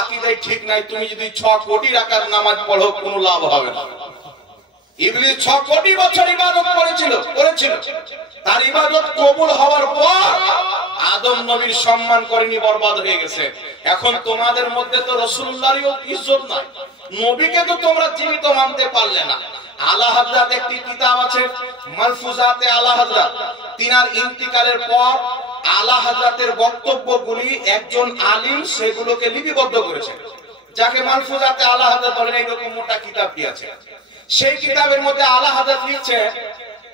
আকিদাই ঠিক নাই, তুমি যদি 6 কোটি রাকাত নামাজ পড়ো কোনো লাভ হবে না। ইবলিস 6 কোটি বছর ইবাদত করেছিল, তার ইবাদত কবুল হওয়ার পর আদম নবীর সম্মান করেনি, বরবাদ হয়ে গেছে। এখন তোমাদের মধ্যে তো রাসূলুল্লাহরও ইজ্জত নাই, নবীকে তো তোমরা জীবিত মানতে পারলে না। আলা হযরত একটি কিতাব আছে মালফুজাতে আলা হযরত, তিনার ইন্তিকালের পর আলা হযরতের বক্তব্যগুলি একজন আলিম সেগুলোকে লিপিবদ্ধ করেছেন, যাকে মালফুজাতে আলা হযরত বলেন। এইরকম মোটা কিতাবটি আছে। সেই কিতাবের মধ্যে আলা হযরত লিখছেন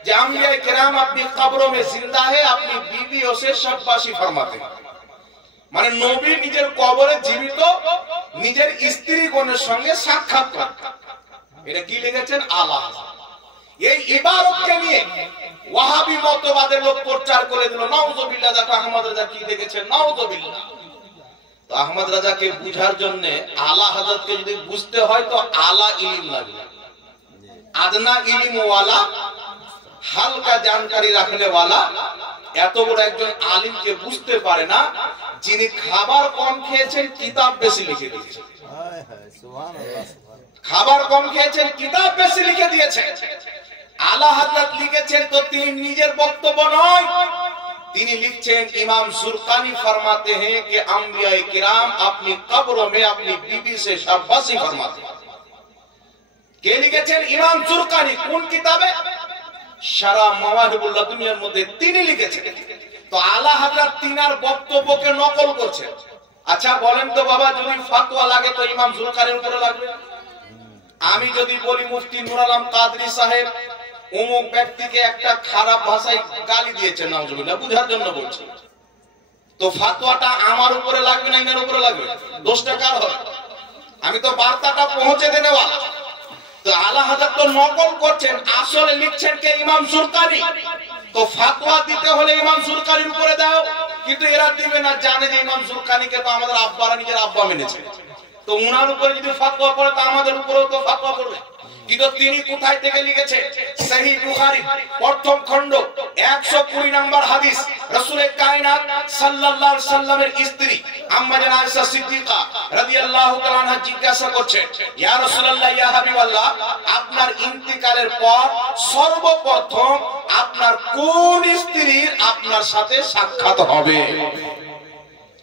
যে আম্বিয়া কিরাম আপনি কবরোं में जिंदा है, अपनी बीवियों से शाबाशी फरमाते हैं। মানে নবী নিজের কবরে জীবিত, নিজের স্ত্রীগণের সঙ্গে সাক্ষাৎ করেন। এটা কি লিখেছেন আলা হযরত। এই ইবারতকে নিয়ে ওয়াহাবি মতবাদের লোক প্রচার করে দিল, নাউযুবিল্লাহ। দেখো আহমদ রাজা কি লিখেছেন, নাউযুবিল্লাহ। তো আহমদ রাজাকে বুঝার জন্য আলা হযরতকে যদি বুঝতে হয় তো আলা ইলম লাগবে, আদনা ইলম ওয়ালা, হালকা জানকারি রাখনে ওয়ালা। এত বড় একজন আলিমকে বুঝতে পারে না যিনি খাবার কম খেয়েছেন, কিতাব বেশি লিখে দিয়েছেন। খাবার কম খেয়েছেন, কিতাব বেশি লিখে দিয়েছেন। আলা হযরত লিখেছেন তো তিনি নিজের বক্তব্য নয়, তিনি লিখছেন ইমাম जुरकानी फरमाते हैं कि अंबिया किराम अपनी कब्रों में अपनी बीबी से शाबाशी फरमाते हैं। কে লিখেছেন? ইমাম जुरकानी। কোন কিতাবে? শারা মাওয়াহিবুল লাদুনিয়ার মধ্যে তিনি লিখেছেন। তো আলা হযরত তিনার বক্তব্যকে নকল করছেন। আচ্ছা বলেন তো বাবা, যদি ফতোয়া লাগে তো ইমাম जुरकानीর উপরে লাগবে? আমি যদি বলি মুফতি নূর আলম কাদরি সাহেব অমুক ব্যক্তিকে একটা খারাপ ভাষায় গালি দিয়েছে, নাউজুবিল্লাহ, বুঝার জন্য বলছি, তো ফতোয়াটা আমার উপরে লাগবে না ইনার উপরে লাগবে? দোষটা কার হবে? আমি তো বার্তাটা পৌঁছে দেনেওয়ালা। তো আলা হযরত তো নকল করছেন, আসলে লিখছেন কে? ইমাম जुरकानी। তো ফতোয়া দিতে হলে ইমাম जुरकानीর উপরে দাও, কিন্তু এরা দিবে না, জানে যে ইমাম जुरकानीকে তো আমাদের আব্বারা নিজের আব্বা মেনেছে। তো উনার উপরে যদি ফতোয়া পড়ে তো আমাদের উপরেও তো ফতোয়া পড়বে। কিন্তু তিনি কোথায় থেকে লিখেছে? সহিহ বুখারী প্রথম খণ্ড 120 নম্বর হাদিস। রাসূল কায়নাত সাল্লাল্লাহু আলাইহি সাল্লামের স্ত্রী আম্মা জান আয়েশা সিদ্দিকা রাদিয়াল্লাহু তাআলা আনহা জিজ্ঞাসা করছেন, ইয়া রাসূলুল্লাহ, ইয়া হাবিবাল্লাহ, আপনার ইন্তিকালের পর সর্বপ্রথম আপনার কোন স্ত্রীর আপনার সাথে সাক্ষাৎ হবে?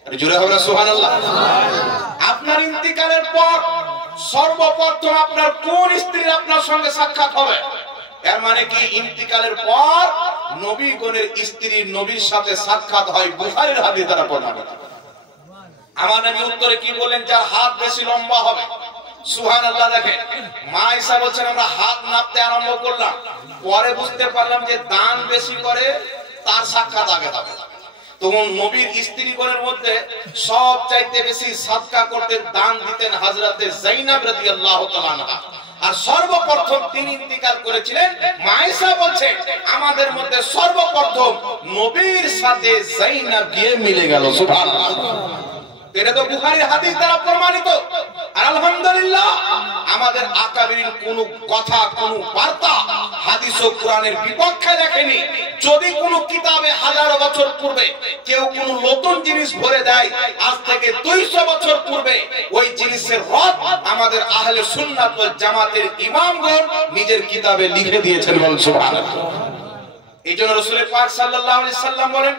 আরে জোরে হবে না সুবহানাল্লাহ। আপনার ইন্তিকালের পর সর্বপ্রথম আপনার কোন স্ত্রীর আপনার সঙ্গে সাক্ষাৎ হবে? এর মানে কি ইন্তিকালের পর নবীগণের স্ত্রীর নবীর সাথে সাক্ষাৎ হয়? বুখারীর হাদিস দ্বারা প্রমাণিত। আমার নবী উত্তরে কি বলেন? যার হাত বেশি লম্বা হবে। সুবহানাল্লাহ। দেখেন মা আয়েশা বলছেন আমরা হাত নাপতে আরম্ভ করলাম, পরে বুঝতে পারলাম যে দান বেশি করে তার সাক্ষাৎ আগে হবে। তখন নবীর স্ত্রীগণের মধ্যে সব চাইতে বেশি সাদকা করতেন, দান দিতেন হযরতে যায়েনব রাদিয়াল্লাহু তাআলা আনহা। আর সর্বপ্রথম তিনি ইন্তিকাল করেছিলেন, মা আয়েশা বলছে আমাদের মধ্যে সর্বপ্রথম নবীর সাথে যায়েনব গিয়ে মিলে গেল। সুবহানাল্লাহ। এটা তো বুখারীর হাদিস দ্বারা প্রমাণিত। আর আলহামদুলিল্লাহ আমাদের আকাবিরিন কোন কথা, কোন বার্তা হাদিস ও কোরআনের বিপক্ষে লেখেনি। যদি কোন কিতাবে 1000 বছর পূর্বে কেউ কোন নতুন জিনিস ভরে দেয়, আজ থেকে 200 বছর পূর্বে ওই জিনিসের রদ আমাদের আহলে সুন্নাত ওয়াল জামাতের ইমামগণ নিজের কিতাবে লিখে দিয়েছেন। বল সুবহানাল্লাহ। এইজন্য রাসূল পাক সাল্লাল্লাহু আলাইহি সাল্লাম বলেন,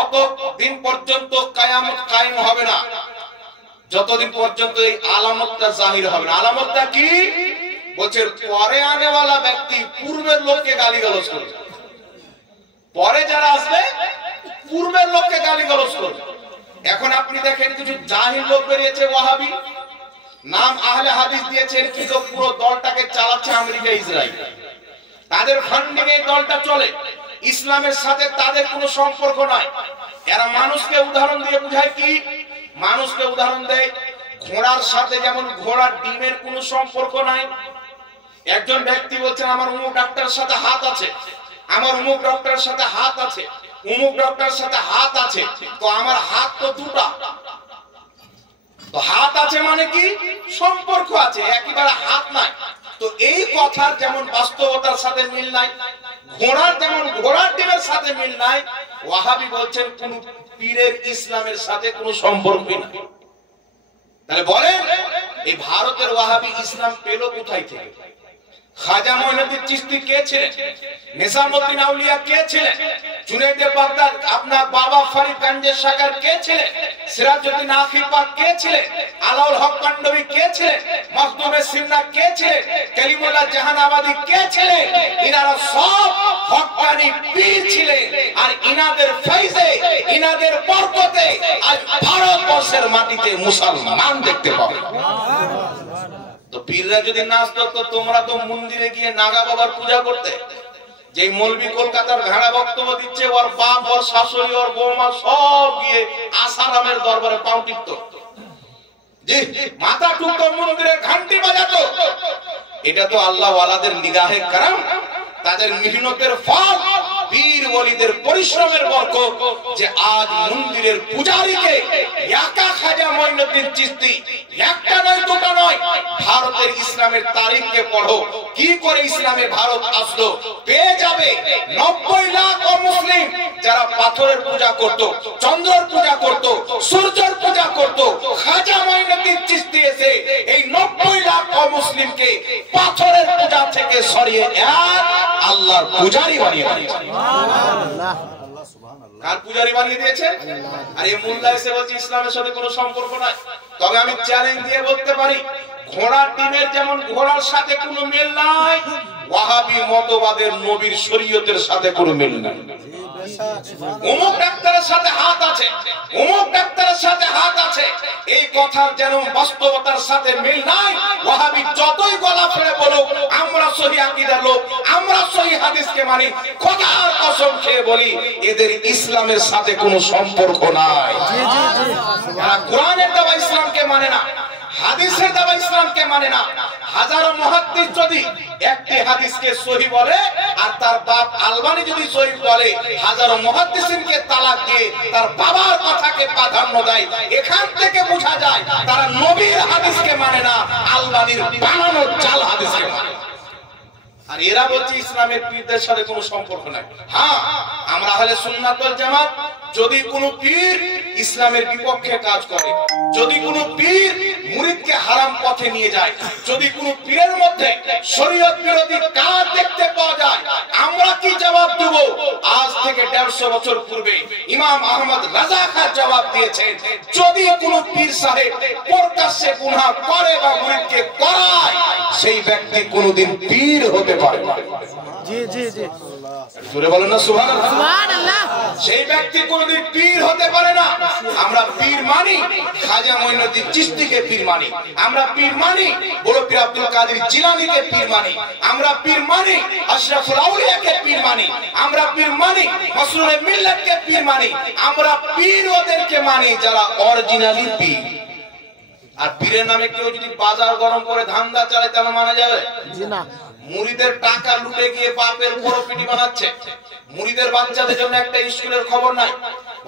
অত দিন পর্যন্ত কিয়ামত কায়েম হবে না যতদিন পর্যন্ত এই আলামতটা জাহির হবে না। আলামতটা কি? বলছে পরে আনেওয়ালা ব্যক্তি পূর্বের লোককে গালিগালাজ করবে। পরে যারা আসবে পূর্বের লোককে গালিগালাজ করবে। এখন আপনি দেখেন কিছু জাহিল লোক বেরিয়েছে, ওয়াহাবি, নাম আহলে হাদিস দিয়েছেন, কিন্তু পুরো দলটাকে চালাচ্ছে আমেরিকা, ইসরায়েল। তাদের ফান্ডিং এই দলটা চলে, ইসলামের সাথে তাদের কোনো সম্পর্ক নাই। এরা মানুষকে উদাহরণ দিয়ে বুঝায় কি? মানুষকে উদাহরণ দেয় ঘোড়ার সাথে, যেমন ঘোড়ার ডিমের কোনো সম্পর্ক নাই। একজন ব্যক্তি বলছেন আমার অমুক ডাক্তারের সাথে হাত আছে, আমার অমুক ডক্টরের সাথে হাত আছে, অমুক ডক্টরের সাথে হাত আছে, তো আমার হাত তো দুটা। তো হাত আছে মানে কি? সম্পর্ক আছে, একেবারে হাত নাই। তো এই কথার যেমন বাস্তবতার সাথে মিল নাই, ঘোড়ার যেমন ঘোড়ার ডিমের সাথে মিল নাই, ওয়াহাবি বলছেন কোন পীরের ইসলামের সাথে কোনো সম্পর্ক নাই। তাহলে বলেন এই ভারতের ওয়াহাবি ইসলাম পেল কোথায় থেকে? খাজা মঈনুদ্দিন চিশতি কে ছিলেন? নিজামউদ্দিন আউলিয়া কে ছিলেন? জুনায়েদে বাগদাদ আপনার বাবা ফরিদ গঞ্জের শাকার কে ছিলেন? সিরাজউদ্দিন আখিপা কে ছিলেন? আলাউল হক কান্ডবি কে ছিলেন? মখদুমে সিমনা কে ছিলেন? কালিমুল্লাহ জাহানাবাদী কে ছিলেন? ইনারা সব হক্কানি পীর ছিলেন। আর ইনাদের ফয়জে, ইনাদের বরকতে আজ ভারতবর্ষের মাটিতে মুসলমান দেখতে পাবে। তো পীররা যদি না আসতো তো তোমরা তো মন্দিরে গিয়ে নাগা বাবার পূজা করতে। যে মৌলবি কলকাতার ঘাড়া বক্তব্য দিচ্ছে, ওর বাপ, ওর শাশুড়ি, ওর বৌমা সব গিয়ে আসারামের দরবারে পাও টিপতো, জি মাথা টুকতো, মন্দিরে ঘন্টি বাজাতো। এটা তো আল্লাহ ওয়ালাদের নিগাহে কারাম, তাদের মেহনতের ফল, পীর ওলিদের পরিশ্রমের বরকত যে আজ মন্দিরের পূজারীকে একা খাজা মঈনুদ্দিন চিশতি, একটা নয় দুটো নয়, ভারতের ইসলামের তারিখকে পড়ো, কি করে ইসলামে ভারত আসলো, পেয়ে যাবে 90 লাখ মুসলিম যারা পাথরের পূজা করত, চন্দ্রের পূজা করত, সূর্যের পূজা করত। খাজা মঈনুদ্দিন চিশতি এসে এই 90 লাখ মুসলিমকে পাথরের পূজা থেকে সরিয়ে এক আল্লাহর পূজারী বানিয়ে দিয়েছে। কার পূজারী বানিয়ে দিয়েছে? আর এই মোল্লা এসে বলছে ইসলামের সাথে কোনো সম্পর্ক নাই। তবে আমি চ্যালেঞ্জ দিয়ে বলতে পারি, ঘোড়ার ডিমের যেমন ঘোড়ার সাথে কোনো মিল নাই, ওয়াহাবি মতবাদের নবীর শরীয়তের সাথে কোনো মিল নাই। অমুক ডাক্তারের সাথে হাত আছে, অমুক ডাক্তারের সাথে হাত আছে, এই কথার যেন বাস্তবতার সাথে মিল নাই। ওয়াহাবি যতই গলা ফেলে বলুক আমরা সহিহ আকীদার লোক, আমরা সহিহ হাদিসকে মানি, খোদার কসম খেয়ে বলি এদের ইসলামের সাথে কোনো সম্পর্ক নাই। এরা কোরআনের দেওয়া ইসলামকে মানে না, হাদিসের দেওয়া ইসলামকে মানে না। হাজারো মুহাদ্দিস যদি একটি হাদিসকে সহিহ বলে আর তার বাপ আলবানি যদি সহিহ বলে, হাজারো মুহাদ্দিসিনকে তালাক দিয়ে তার বাবার কথাকে প্রাধান্য দেয়। এখান থেকে বোঝা যায় তারা নবীর হাদিসকে মানে না, আলবানির বানানো জাল হাদিসকে মানে। আর এরা বলছে ইসলামের পীরদের সাথে কোনো সম্পর্ক নাই। হ্যাঁ, আমরা আহলে সুন্নাত ওয়াল জামাত যদি কোনো পীর ইসলামের বিপক্ষে কাজ করে, যদি কোনো পীর মুরিদকে হারাম পথে নিয়ে যায়, যদি কোনো পীরের মধ্যে শরীয়ত বিরোধী কাজ দেখতে পাওয়া যায়, আমরা কি জবাব দেব? আজ থেকে 150 বছর পূর্বে ইমাম আহমদ রাজা খান জবাব দিয়েছেন, যদি কোনো পীর সাহেব প্রকাশ্যে গুনাহ করে বা মুরিদকে করায়, সেই ব্যক্তি কোনোদিন পীর হতে পারে না। জি জি জি, জোরে বলেন না সুবহানাল্লাহ। সুবহানাল্লাহ। সেই ব্যক্তি কোনদিন পীর হতে পারে না। আমরা পীর মানি খাজা মঈনুদ্দিন চিশতিকে পীর মানি, আমরা পীর মানি বড় পীর আব্দুল কাদের জিলানীকে পীর মানি, আমরা পীর মানি আশরাফুল আউলিয়াকে পীর মানি, আমরা পীর মানি মাসরুরে মিল্লাতকে পীর মানি। আমরা পীর ওদেরকে মানি যারা অরিজিনালি পীর। আর পীরের নামে কেউ যদি বাজার গরম করে ধান্দা চালায় তাহলে মানা যাবে? জি না। মুরিদের টাকা লুটে গিয়ে বাপের প্রপার্টি বানাচ্ছে, মুরিদের বাচ্চাদের জন্য একটা স্কুলের খবর নাই,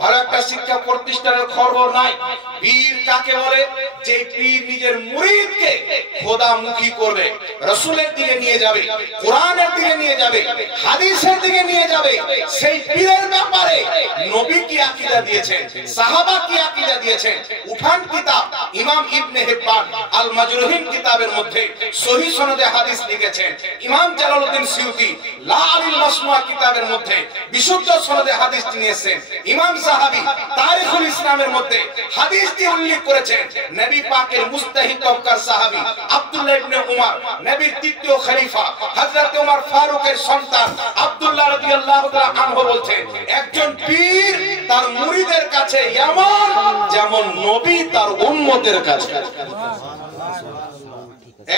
ভালো একটা শিক্ষা প্রতিষ্ঠানের খবর নাই। পীর কাকে বলে? যে পীর নিজের মুরিদকে খোদামুখী করবে, রাসূলের দিকে নিয়ে যাবে, কোরআনের দিকে নিয়ে যাবে, হাদিসের দিকে নিয়ে যাবে। সেই পীরের ব্যাপারে নবী কি আকীদা দিয়েছেন, সাহাবা কি আকীদা দিয়েছেন, উঠান কিতাব ইমাম ইবনে হিব্বান আল মাজরুহিন কিতাবের মধ্যে সহিহ সনদে হাদিস লিখেছেন। ইমাম জালালউদ্দিন সিউতি লাআলিল মাসনুআ কিতাবের মধ্যে বিশুদ্ধ সনদে হাদিস নিয়েছেন। ইমাম সাহাবী তারিখুল ইসলামের মধ্যে হাদিস দিয়ে উল্লেখ করেছেন, নবী পাকের মুস্তাহিদ তবকার সাহাবী আব্দুল্লাহ ইবনে উমর, নবীর তৃতীয় খলিফা হযরত ওমর ফারুকের সন্তান আব্দুল্লাহ রাদিয়াল্লাহু তাআলা আনহু বলছেন, একজন পীর তার মুরিদের কাছে এমন যেমন নবী তার উম্মতের কাছে।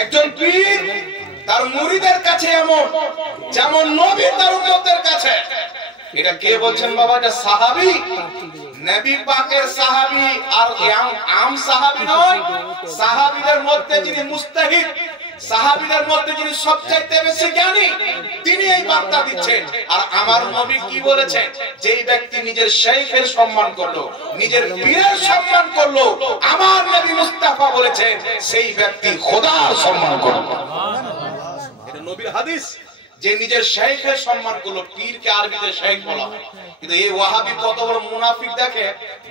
একজন পীর তার মুরিদের কাছে এমন যেমন নবী তার উম্মতের কাছে। এটা কে বলছেন বাবা? এটা সাহাবী, নবী পাকের সাহাবী। আর আম সাহাবী নয়, সাহাবীদের মধ্যে যিনি মুস্তাহিদ, সাহাবীদের মধ্যে যিনি সবচাইতে বেশি জ্ঞানী, তিনি এই বার্তা দিচ্ছেন। আর আমার নবী কি বলেছেন? যেই ব্যক্তি নিজের শাইখের সম্মান করলো, নিজের পীরের সম্মান করলো, আমার নবী মুস্তাফা বলেছেন সেই ব্যক্তি খোদার সম্মান করলো। এটা নবীর হাদিস। যে নিজের শেখের সম্মান করলো, পীরকে আরবিতে শেখ বলা হয়। কিন্তু এই ওয়াহাবি কত বড় মুনাফিক দেখে,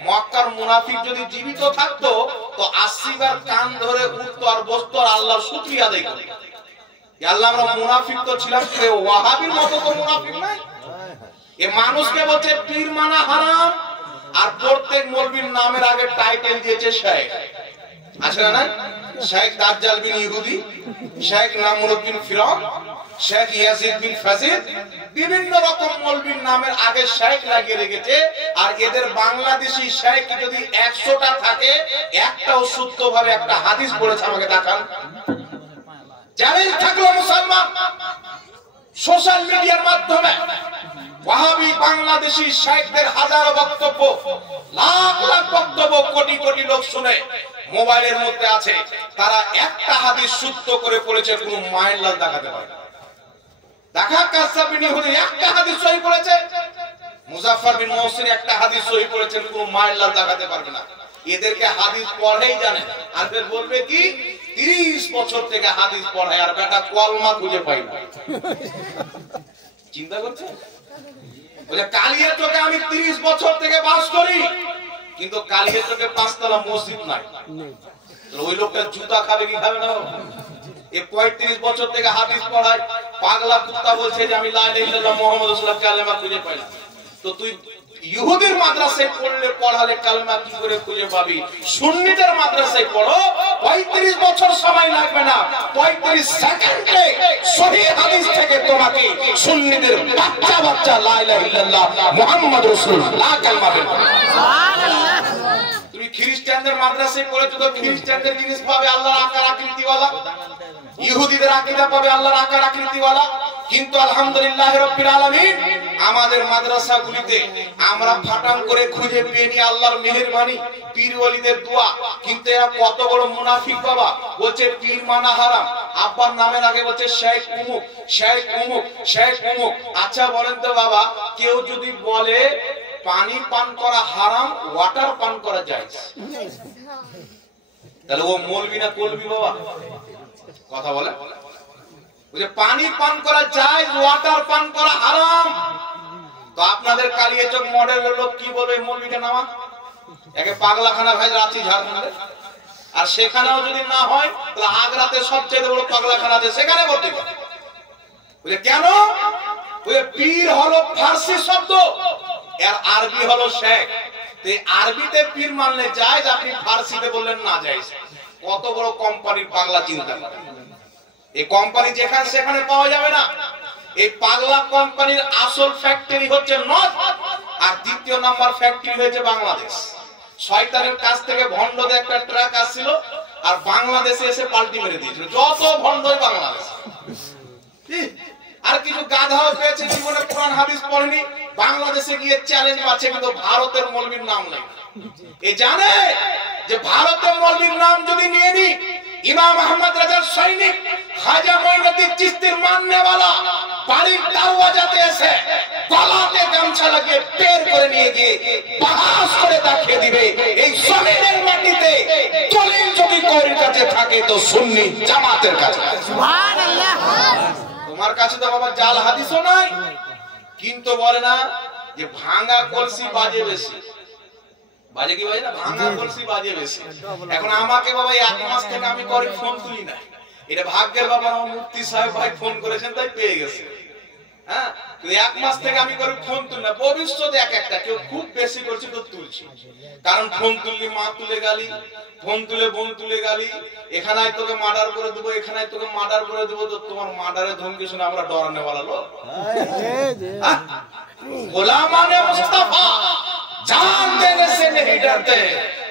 মক্কার মুনাফিক যদি জীবিত থাকতো তো 80 বার কান ধরে উঠতো আর বসতো আর আল্লাহর শুকরিয়া আদায় করতো। আল্লাহ আমরা মুনাফিক তো ছিলাম, ওয়াহাবির মতো তো মুনাফিক নাই। এ মানুষকে বলছে পীর মানা হারাম, আর প্রত্যেক মৌলবীর নামের আগে টাইটেল দিয়েছে শেখ। আছে না? শেখ দাজ্জাল বিন ইহুদি, শেখ নামরুদ বিন ফিরআউন, শেখ ইয়াজিদ বিন ফাজিদ, বিভিন্ন রকম মৌলবীর নামের আগে শেখ লাগিয়ে রেখেছে। আর এদের বাংলাদেশি শেখ যদি 100টা থাকে, একটাও সত্যভাবে একটা হাদিস পড়েছে আমাকে দেখান। চ্যালেঞ্জ থাকলো মুসলমান, সোশ্যাল মিডিয়ার মাধ্যমে ওয়াহাবি বাংলাদেশি শেখদের হাজারো বক্তব্য, লাখ লাখ বক্তব্য, কোটি কোটি লোক শুনে মোবাইলের মধ্যে আছে, তারা একটা হাদিস সূত্র করে পড়েছে, কোন মায়ের লাল দেখাতে পারে? দেখা কাসসাব বিন ইহুদি একটা হাদিস সহিহ পড়েছে, মুজাফফর বিন মুহসিন একটা হাদিস সহিহ পড়েছেন, কোন মায়ের লাল দেখাতে পারবে না। এদেরকে হাদিস পড়েই জানে, আর ফের বলবে কি 30 বছর থেকে হাদিস পড়ায় আর বেটা কলমা খুঁজে পাই না। চিন্তা করছে? বলে কালিয়াচকে আমি 30 বছর থেকে বাস করি, কিন্তু কালিয়াচকে 5 তলা মসজিদ নাই। ওই লোকটা জুতা খাবে কি খাবে না? এই 35 বছর থেকে হাদিস পড়ায়, পাগলা কুত্তা বলছে যে আমি লা ইলাহা ইল্লাল্লাহ মুহাম্মাদুর রাসূলুল্লাহ কালেমা খুঁজে পাই না। তো তুই ইহুদির মাদ্রাসায় পড়ালে কালেমা কি করে খুঁজে পাবি? সুন্নিদের মাদ্রাসায় পড়ো, 35 বছর সময় লাগবে না, 35 সেকেন্ডে সহিহ হাদিস থেকে তোমাকে সুন্নিদের বাচ্চা বাচ্চা লা ইলাহা ইল্লাল্লাহ মুহাম্মাদুর রাসূলুল্লাহ কালেমা বের করবে। সুবহানাল্লাহ। তুমি খ্রিস্টানদের মাদ্রাসায় পড়েছো তো খ্রিস্টানদের জিনিস পাবে আল্লাহর আকার আকৃতিওয়ালা, ইহুদিদের আকীদা পাবে আল্লাহর আকার আকৃতিওয়ালা। কিন্তু আলহামদুলিল্লাহ রাব্বিল আলামিন আমাদের মাদ্রাসাগুলিতে আমরা ফাটাং করে খুঁজে পেয়ে নি আল্লাহর মেহেরবানি, পীর ওলিদের দোয়া। কিন্তু এরা কত বড় মুনাফিক বাবা, বলছে পীর মানা হারাম, আব্বার নামের আগে বলছে শেখ উমুক, শেখ উমুক, শেখ উমুক। আচ্ছা বলেন তো বাবা, কেউ যদি বলে পানি পান করা হারাম, ওয়াটার পান করা জায়েজ, তাহলে ও মৌলবি না কলবি বাবা? কথা বলে পানি পান করা জায়েজ, ওয়াটার পান করা হারাম। তো আপনাদের কালিয়াচক মডেলের লোক কি বলবে মৌলবীকে নামা? একে পাগলাখানা ভাই রাঁচি ঝাড়খণ্ডে, আর সেখানেও যদি না হয় তাহলে আগ্রাতে সবচেয়ে বড় পাগলাখানা আছে, সেখানে ভর্তি করে। কেন? পীর হলো ফার্সি শব্দ, এর আরবি হলো শেখ। আরবিতে পীর মানলে জায়েজ, আপনি ফার্সিতে বললেন না জায়েজ। কত বড় কোম্পানির পাগলা চিন্তা করে। এই কোম্পানি যেখানে সেখানে পাওয়া যাবে না। এই পাগলা কোম্পানির আসল ফ্যাক্টরি হচ্ছে নর্থ, আর দ্বিতীয় নাম্বার ফ্যাক্টরি হয়েছে বাংলাদেশ। শয়তানের কাছ থেকে ভণ্ডদের একটা ট্রাক আসছিল, আর বাংলাদেশে এসে পাল্টি মেরে দিয়েছিল। যত ভণ্ডই বাংলাদেশ। আর কিছু গাধাও পেয়েছে, জীবনে কোরআন হাদিস পড়েনি, বাংলাদেশে গিয়ে চ্যালেঞ্জ পাচ্ছে, কিন্তু ভারতের মৌলবীর নাম নেই। এ জানে যে ভারতের মৌলবীর নাম যদি নিয়ে নি, ইমাম আহমদ রাজার সৈনিক খাজা মঈনুদ্দিন চিশতির মাননেওয়ালা বাড়ির দরওয়াজাতে এসে গলাতে গামছা লাগিয়ে বের করে নিয়ে গিয়ে বাহাস করে দেখিয়ে দিবে এই জমিনের মাটিতে দলিল যদি কারোর কাছে থাকে তো সুন্নি জামাতের কাছে। সুবহানাল্লাহ। তোমার কাছে তো বাবা জাল হাদিসও নাই, কিন্তু বলে না যে ভাঙা কলসি বাজে বেশি। বাজে কি বাজে না? ভাঙা কলসি বাজে বেশি। এখন আমাকে বাবা 1 মাস থেকে আমি করে ফোন তুলি না, এটা ভাগ্যের বাবা আমার মুফতি সাহেব ভাই ফোন করেছেন তাই পেয়ে গেছে। হ্যাঁ, 1 মাস থেকে আমি করে ফোন তুলি না। ভবিষ্যতে এক একটা কেউ খুব বেশি করছে তো তুলছি, কারণ ফোন তুললি মা তুলে গালি, ফোন তুলে বোন তুলে গালি, এখানে তোকে মার্ডার করে দেবো, এখানে তোকে মার্ডার করে দেবো। তো তোমার মার্ডারের ধমকি শুনে আমরা ডরানে वाला লোক। গোলামানে মুস্তাফা जान देने से नहीं डरते,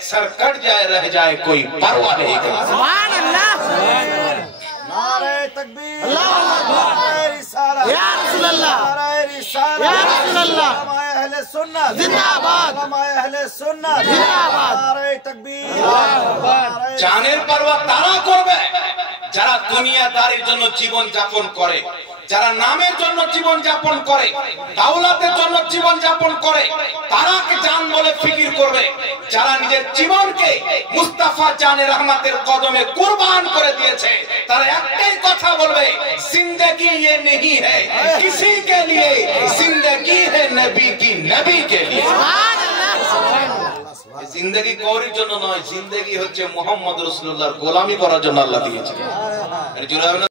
सर कट जाए रह जाए कोई परवाह नहीं करता। सुभान अल्लाह। नारे तकबीर, अल्लाहु अकबर, रिसाला या रसूल अल्लाह, नारे रिसाला या रसूल अल्लाह, उलमाए अहले सुन्नत जिंदाबाद, उलमाए अहले सुन्नत जिंदाबाद, नारे तकबीर, अल्लाहु अकबर। জানের পরোয়া তারা করবে যারা দুনিয়াদারির জন্য জীবন যাপন করে, যারা নামের জন্য জীবন যাপন করে, দাওলাতের জন্য জীবন যাপন করে, তারা কে জান বলে ফিকির করবে। যারা নিজের জীবনকে মুস্তাফা জানে রহমতের কদমে কুরবান করে দিয়েছে, তারা একটাই কথা বলবে, जिंदगी ये नहीं है किसी के लिए, जिंदगी है नबी की, नबी के लिए। जिंदगी कौरिर জন্য নয়, जिंदगी হচ্ছে মুহাম্মদ রাসূলুল্লাহর গোলামি করার জন্য আল্লাহ দিয়েছে।